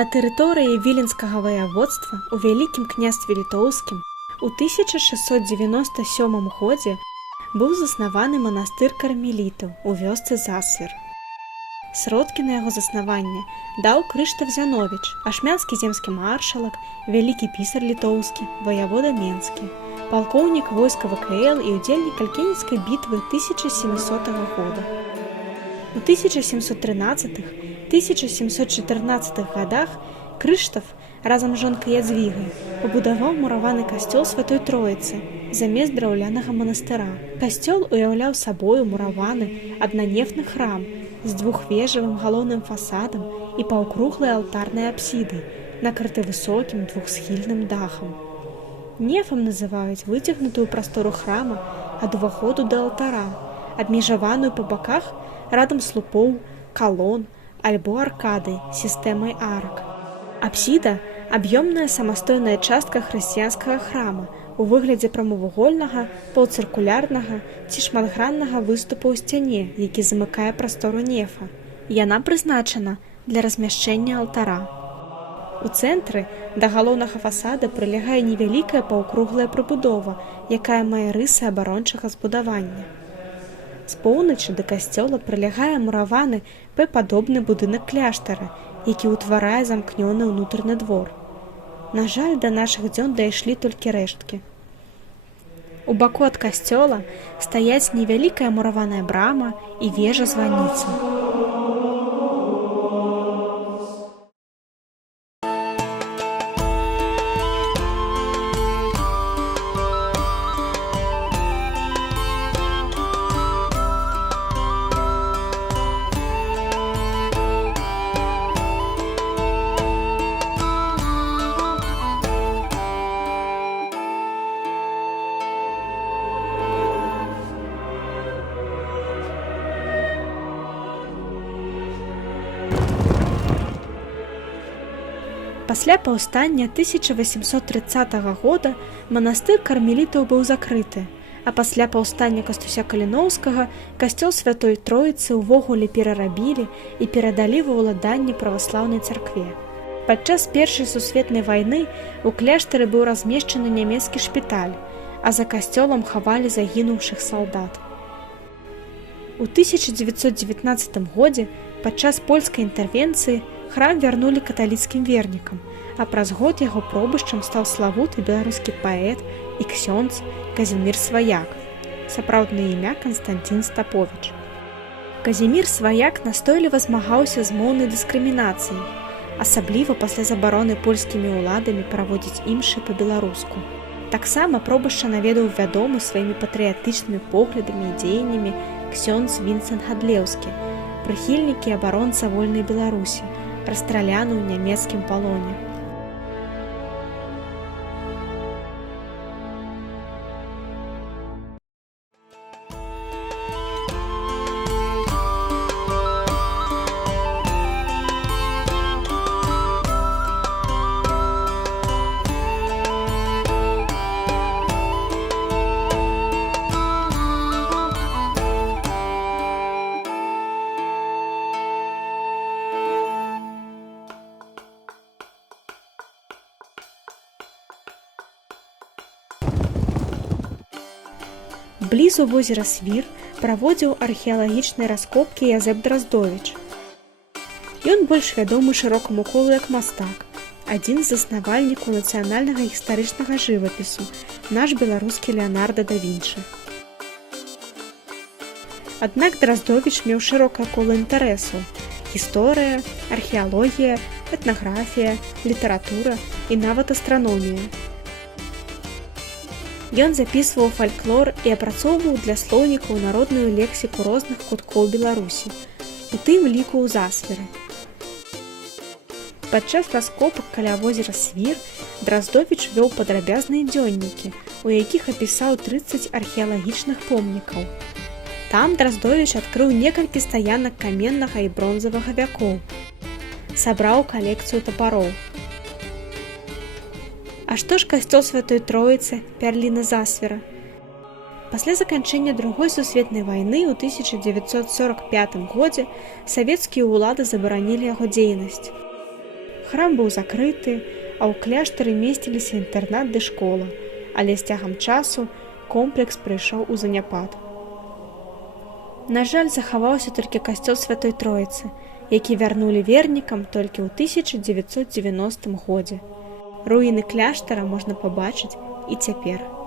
На тэрыторыі віленскага ваяводства у вялікім княстве літоўскім у 1697 годзе быў заснаваны манастыр кармелітаў у вёсцы Засвер. Сродкі на яго заснаванне даў Крыштаф Зяновіч, ашмянскі земскі маршалак, вялікі пісар літоўскі, ваявода менскі, палкоўнік войска ВКЛ і удзельнік Калькенецкай бітвы 1700 года. У 1713-1714 годах Крыштаф разам з жонкай Ядзвігай пабудаваў мураваны касцёл Святой Троіцы замест драўлянага манастыра. Касцёл уяўляў сабою мураваны аднанефны храм з двухвежавым галоўным фасадам і паўкруглай алтарнай апсідай, накрыты высокім двухсхільным дахам. Нефам называюць выцягнутую прастору храма ад уваходу да алтара, абмежаваную па баках радам слупоў, калон альбо аркадай сістэмай арак. Апсіда – аб'ёмная самастойная частка хрысціянскага храма у выглядзе прамавугольнага, паўцыркулярнага ці шматграннага выступу ў сцяне, які замыкае прастору нефа. Яна прызначана для размяшчэння алтара. У цэнтры да галоўнага фасада прылягае невялікая паўкруглая прыбудова, якая мае рысы абарончага збудавання. З поўначы да касцёла прылягае мураваны П-падобны будынак кляштара, які ўтварае замкнёны ўнутраны двор. На жаль, да нашых дзён дайшлі толькі рэшткі. У баку ад касцёла стаяць невялікая мураваная брама і вежа-званіца. Пасля паўстання 1830 года манастыр кармелітаў быў закрыты, а пасля паўстання Кастуся Каліноўскага касцёл Святой Троіцы ўвогуле перарабілі і перадалі ва ўладанне праваслаўнай царкве. Падчас Першай сусветнай вайны у кляштары быў размешчаны нямецкі шпіталь, а за касцёлам хавалі загінуўшых салдат. У 1919 годзе падчас польскай інтэрвенцыі храм вярнулі каталіцкім вернікам, а праз год яго пробышчам стаў славуты беларускі паэт і ксёндз Казімір Сваяк, сапраўднае імя Канстантін Стаповіч. Казімір Сваяк настойліва змагаўся з моўнай дыскрымінацыяй, асабліва пасля забароны польскімі ўладамі праводзіць імшы па-беларуску. Таксама пробышча наведаў вядомы сваімі патрыятычнымі поглядамі і дзеяннямі ксёндз Вінцэнт Гадлеўскі, прыхільнік і абаронца вольнай Беларусі, расстраляны ў нямецкім палоне. Блізу возера Свір праводзіў археалагічныя раскопкі Язэп Драздовіч. Ён больш вядомы шырокаму колу як мастак, адзін з заснавальнікаў нацыянальнага гістарычнага жывапісу, наш беларускі Леанарда да Вінчы. Аднак Драздовіч меў шырокае кола інтарэсаў: гісторыя, археалогія, этнаграфія, літаратура і нават астраномія. Ён запісваў фальклор і апрацоўваў для слоўнікаў народную лексіку розных куткоў Беларусі, у тым ліку ў Засверы. Падчас раскопак каля возера Свір Драздовіч вёў падрабязныя дзённікі, у якіх апісаў 30 археалагічных помнікаў. Там Драздовіч адкрыў некалькі стаянак каменнага і бронзавага вякоў, сабраў калекцыю тапароў. А што ж касцёл Святой Троіцы, пярліна Засвера? Пасля заканчэння Другой сусветнай вайны ў 1945 годзе савецкія ўлады забаранілі яго дзейнасць. Храм быў закрыты, а ў кляштары месціліся інтэрнат ды школа, але з цягам часу комплекс прыйшоў у заняпад. На жаль, захаваўся толькі касцёл Святой Троіцы, які вярнулі вернікам толькі ў 1990 годзе. Руіны кляштара можна пабачыць і цяпер.